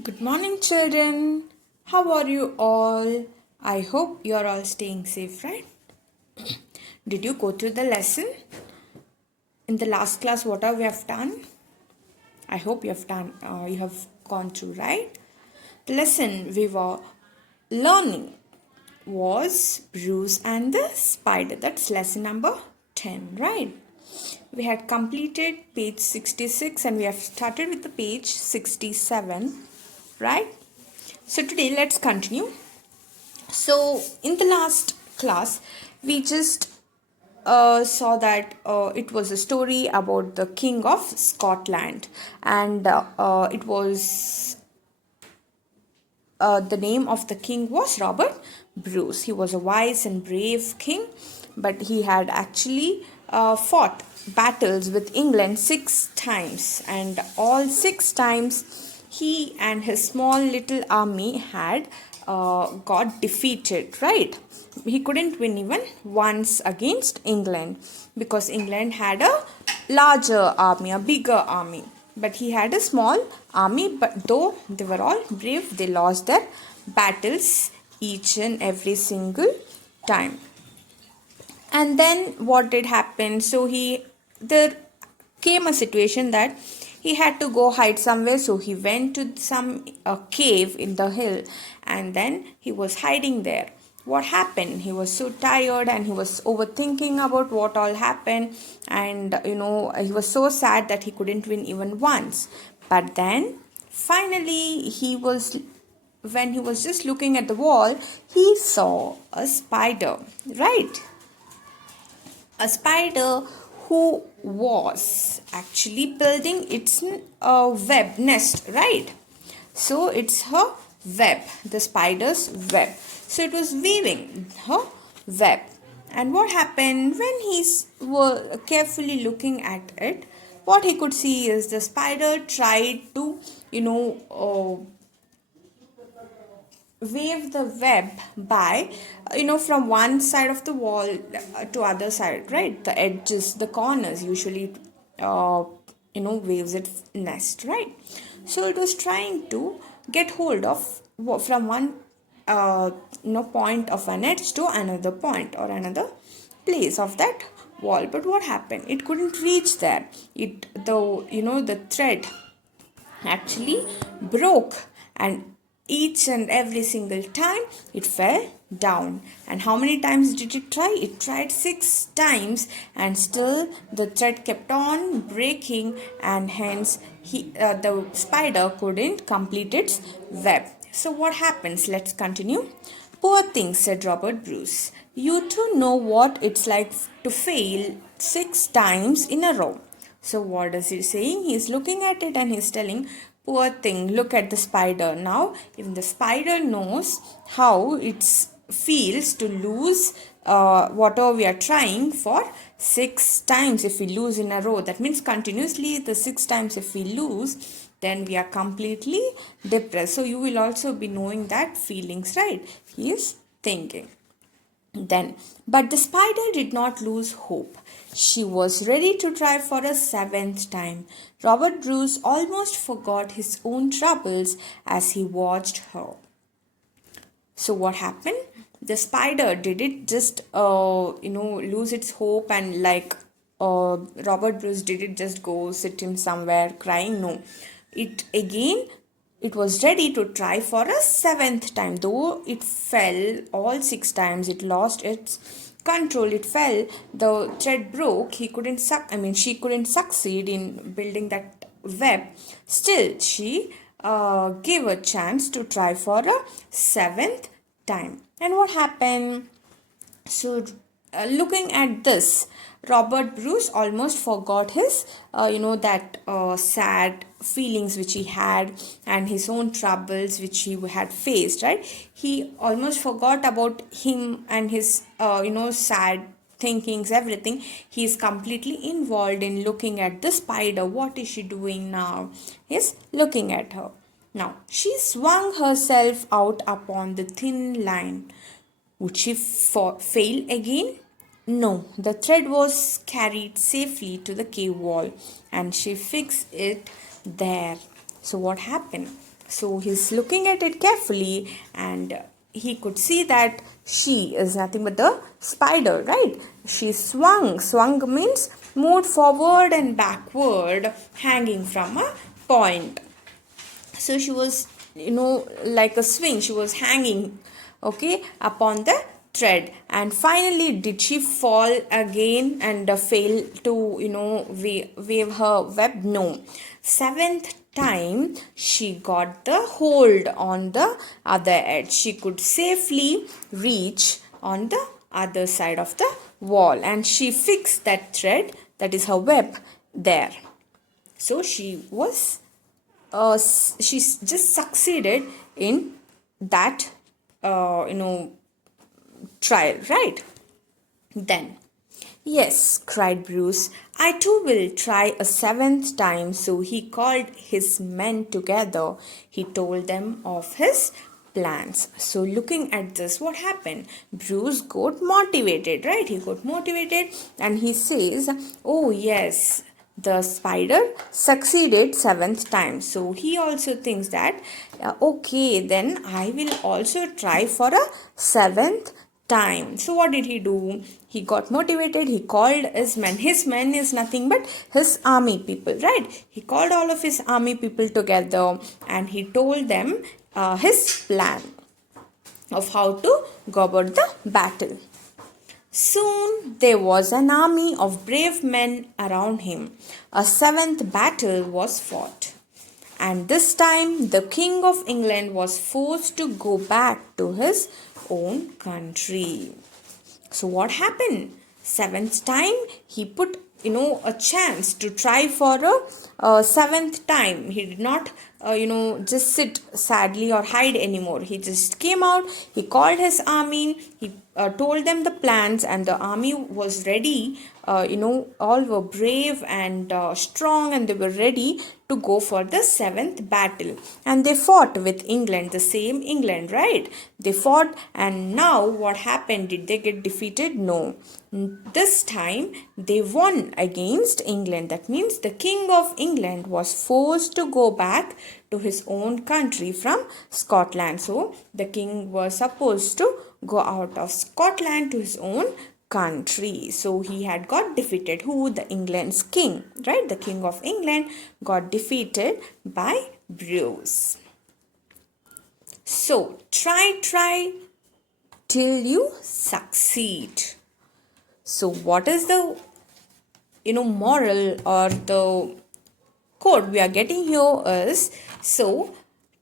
Good morning, children. How are you all? I hope you are all staying safe, right? Did you go through the lesson in the last class? What we have done? I hope you have done. You have gone through, right? The lesson we were learning was Bruce and the Spider. That's lesson number 10, right? We had completed page 66 and we have started with the page 67, right? So today let's continue. So in the last class we just saw that it was a story about the King of Scotland, and it was the name of the king was Robert Bruce. He was a wise and brave king, but he had actually fought battles with England 6 times, and all 6 times he and his small little army had got defeated, right? He couldn't win even once against England because England had a larger army, a bigger army, but he had a small army. But though they were all brave, they lost their battles each and every single time. And then what did happen? So there came a situation that he had to go hide somewhere. So he went to some cave in the hill, and then he was hiding there. What happened? He was so tired and he was overthinking about what all happened, and he was so sad that he couldn't win even once. But then finally when he was just looking at the wall, he saw a spider, right? A spider who was actually building its web nest, right? So it's her web, the spider's web. So it was weaving her web. And what happened when he's carefully looking at it? What he could see is the spider tried to, wave the web by from one side of the wall to other side, right? The edges, the corners usually waves its nest, right? So it was trying to get hold of from one point of an edge to another point or another place of that wall. But what happened? It couldn't reach there. The thread actually broke, and each and every single time it fell down. And how many times did it try? It tried 6 times, and still the thread kept on breaking, and hence the spider couldn't complete its web. So what happens? Let's continue. Poor thing, said Robert Bruce. You two know what it's like to fail 6 times in a row. So what is he saying? He's looking at it and he's telling, poor thing, look at the spider. Now, if the spider knows how it feels to lose whatever we are trying for 6 times, if we lose in a row, that means continuously the 6 times if we lose, then we are completely depressed. So you will also be knowing that feelings, right? He is thinking. Then, but the spider did not lose hope. She was ready to try for a 7th time. Robert Bruce almost forgot his own troubles as he watched her. So what happened? The spider did it just lose its hope, and like Robert Bruce did it just go sit in somewhere crying? No, it was ready to try for a 7th time. Though it fell all 6 times, it lost its control, it fell, the thread broke, she couldn't succeed in building that web. Still, she gave a chance to try for a 7th time. And what happened? So looking at this, Robert Bruce almost forgot his sad feelings which he had, and his own troubles which he had faced, right? He almost forgot about him and his sad thinkings, everything. He is completely involved in looking at the spider. What is she doing now? He's looking at her. Now she swung herself out upon the thin line. Would she fail again? No, the thread was carried safely to the cave wall, and she fixed it there. So what happened? So he's looking at it carefully, and he could see that she is nothing but the spider, right? She swung. Swung means moved forward and backward, hanging from a point. So she was, like a swing. She was hanging, okay, upon the thread. And finally, did she fall again and fail to, wave her web? No. Seventh time she got the hold on the other edge. She could safely reach on the other side of the wall, and she fixed that thread, that is her web, there. So she just succeeded in that trial, right? Then, yes, cried Bruce, I too will try a seventh time. So he called his men together. He told them of his plans. So looking at this, what happened? Bruce got motivated, right? He got motivated and he says, oh yes, the spider succeeded seventh time. So he also thinks that, okay, then I will also try for a seventh time. So what did he do? He got motivated. He called his men. His men is nothing but his army people, right? He called all of his army people together and he told them his plan of how to go about the battle. Soon there was an army of brave men around him. A seventh battle was fought. And this time the King of England was forced to go back to his own country. So what happened? Seventh time he put a chance to try for a seventh time. He did not just sit sadly or hide anymore. He just came out, he called his army, he told them the plans, and the army was ready. All were brave and strong, and they were ready to go for the seventh battle. And they fought with England, the same England, right? They fought, and now what happened? Did they get defeated? No. This time they won against England. That means the King of England was forced to go back to his own country from Scotland. So the king was supposed to go out of Scotland to his own country. So he had got defeated. Who? The England's king, right? The King of England got defeated by Bruce. So try till you succeed. So what is the moral or the quote we are getting here is, so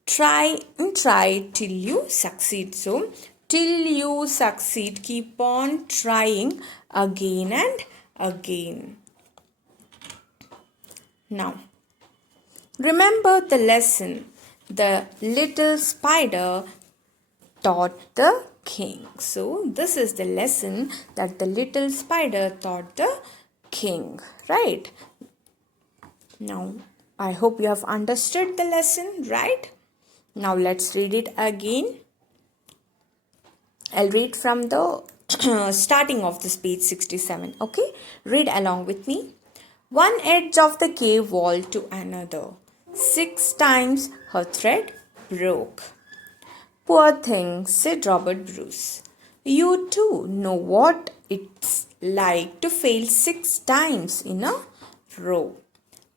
try till you succeed. So till you succeed, keep on trying again and again. Now remember the lesson. The little spider taught the king. So this is the lesson that the little spider taught the king, right? Now I hope you have understood the lesson, right? Now let's read it again. I'll read from the starting of this page 67. Okay, read along with me. One edge of the cave wall to another. 6 times her thread broke. Poor thing, said Robert Bruce. You too know what it's like to fail 6 times in a row.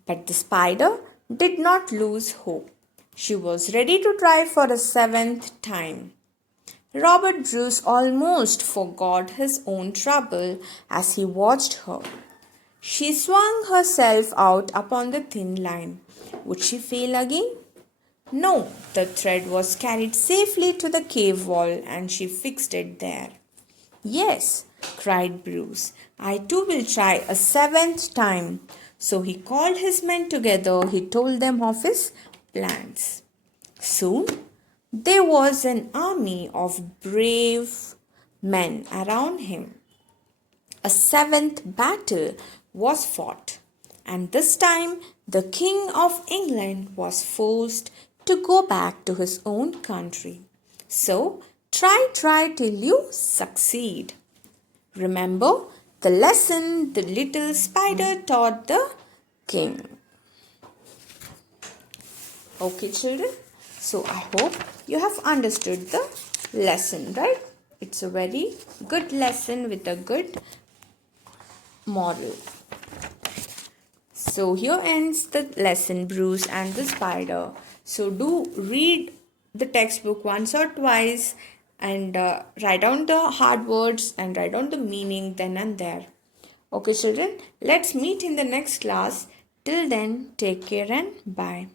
But the spider did not lose hope. She was ready to try for a 7th time. Robert Bruce almost forgot his own trouble as he watched her. She swung herself out upon the thin line. Would she fail again? No, the thread was carried safely to the cave wall and she fixed it there. Yes, cried Bruce, I too will try a 7th time. So he called his men together. He told them of his plans. Soon there was an army of brave men around him. A 7th battle was fought, and this time the King of England was forced to go back to his own country. So try till you succeed. Remember the lesson the little spider taught the king. Okay, children. So I hope you have understood the lesson, right? It's a very good lesson with a good moral. So here ends the lesson, Bruce and the Spider. So do read the textbook once or twice and write down the hard words and write down the meaning then and there. Okay, children, let's meet in the next class. Till then, take care and bye.